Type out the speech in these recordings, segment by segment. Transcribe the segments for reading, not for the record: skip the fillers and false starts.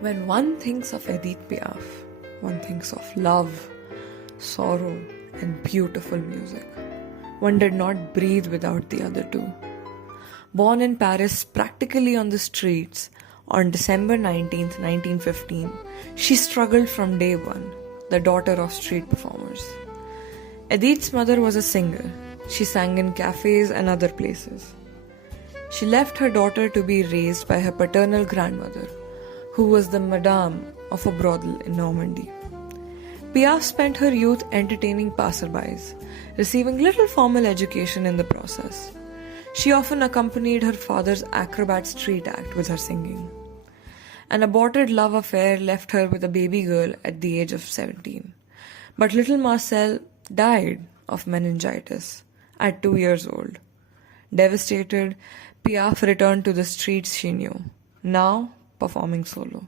When one thinks of Edith Piaf, one thinks of love, sorrow, and beautiful music. One did not breathe without the other two. Born in Paris, practically on the streets, on December 19th, 1915, she struggled from day one, the daughter of street performers. Edith's mother was a singer. She sang in cafes and other places. She left her daughter to be raised by her paternal grandmother, who was the madame of a brothel in Normandy. Piaf spent her youth entertaining passerbys, receiving little formal education in the process. She often accompanied her father's acrobat street act with her singing. An aborted love affair left her with a baby girl at the age of 17. But little Marcel died of meningitis at 2 years old. Devastated, Piaf returned to the streets she knew, now performing solo.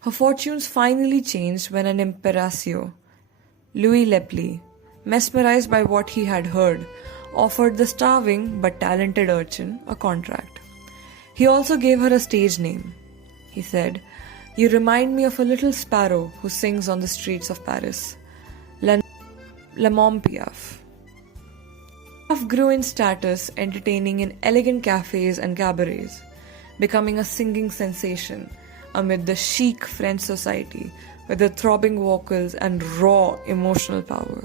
Her fortunes finally changed when an impresario, Louis Lepli, mesmerized by what he had heard, offered the starving but talented urchin a contract. He also gave her a stage name. He said, "You remind me of a little sparrow who sings on the streets of Paris. La Môme Piaf." Piaf grew in status, entertaining in elegant cafes and cabarets, becoming a singing sensation amid the chic French society with the throbbing vocals and raw emotional power.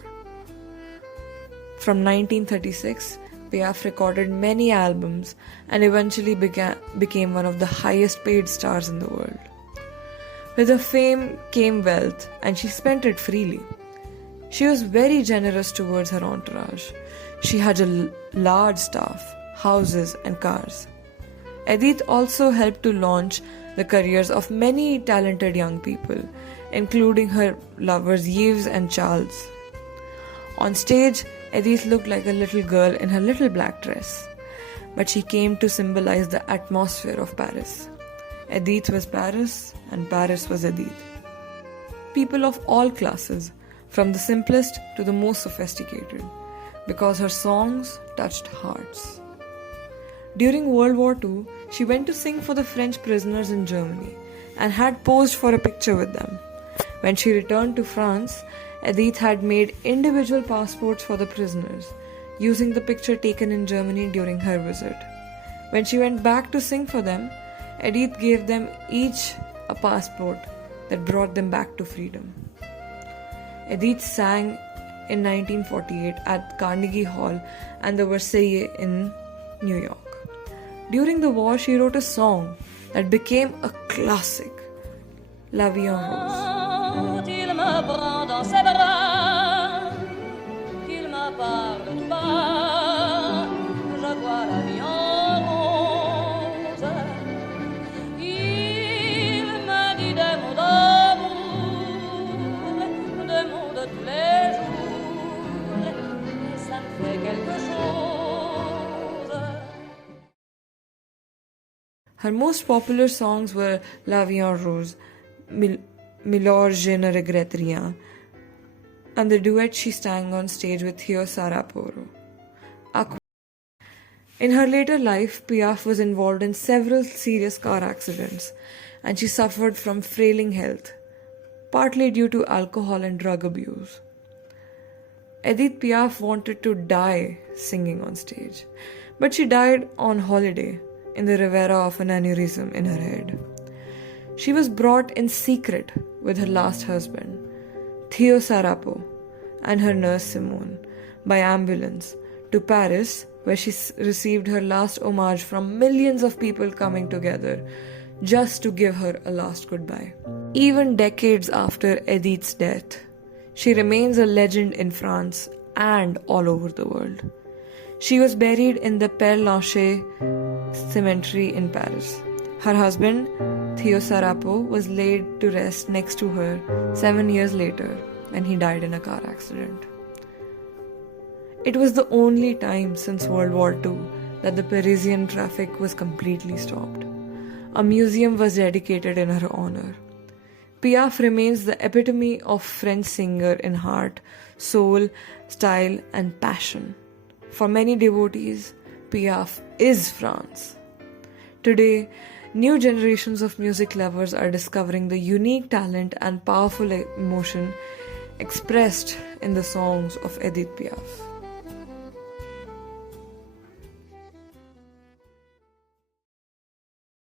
From 1936, Piaf recorded many albums and eventually became one of the highest paid stars in the world. With her fame came wealth, and she spent it freely. She was very generous towards her entourage. She had a large staff, houses, and cars. Edith also helped to launch the careers of many talented young people, including her lovers Yves and Charles. On stage, Edith looked like a little girl in her little black dress, but she came to symbolize the atmosphere of Paris. Edith was Paris, and Paris was Edith. People of all classes, from the simplest to the most sophisticated, because her songs touched hearts. During World War II, she went to sing for the French prisoners in Germany and had posed for a picture with them. When she returned to France, Edith had made individual passports for the prisoners, using the picture taken in Germany during her visit. When she went back to sing for them, Edith gave them each a passport that brought them back to freedom. Edith sang in 1948 at Carnegie Hall and the Versailles in New York. During the war, she wrote a song that became a classic, La Vie en Rose. Il me prend dans ses bras, qu'il me parle tout bas, je vois la vie en rose. Il me dit des mots d'amour, des mots de tous les jours, et ça me fait quelque chose. Her most popular songs were La Vie en Rose, Milord je ne regrette rien, and the duet she sang on stage with Theo Saraporo. In her later life, Piaf was involved in several serious car accidents, and she suffered from frailing health, partly due to alcohol and drug abuse. Edith Piaf wanted to die singing on stage, but she died on holiday in the Riviera of an aneurysm in her head. She was brought in secret with her last husband, Theo Sarapo, and her nurse Simone, by ambulance to Paris, where she received her last homage from millions of people coming together just to give her a last goodbye. Even decades after Edith's death, she remains a legend in France and all over the world. She was buried in the Père Lachaise cemetery in Paris. Her husband, Theo Sarapo, was laid to rest next to her 7 years later when he died in a car accident. It was the only time since World War II that the Parisian traffic was completely stopped. A museum was dedicated in her honor. Piaf remains the epitome of French singer in heart, soul, style, and passion. For many devotees, Piaf is France. Today, New generations of music lovers are discovering the unique talent and powerful emotion expressed in the songs of Edith Piaf.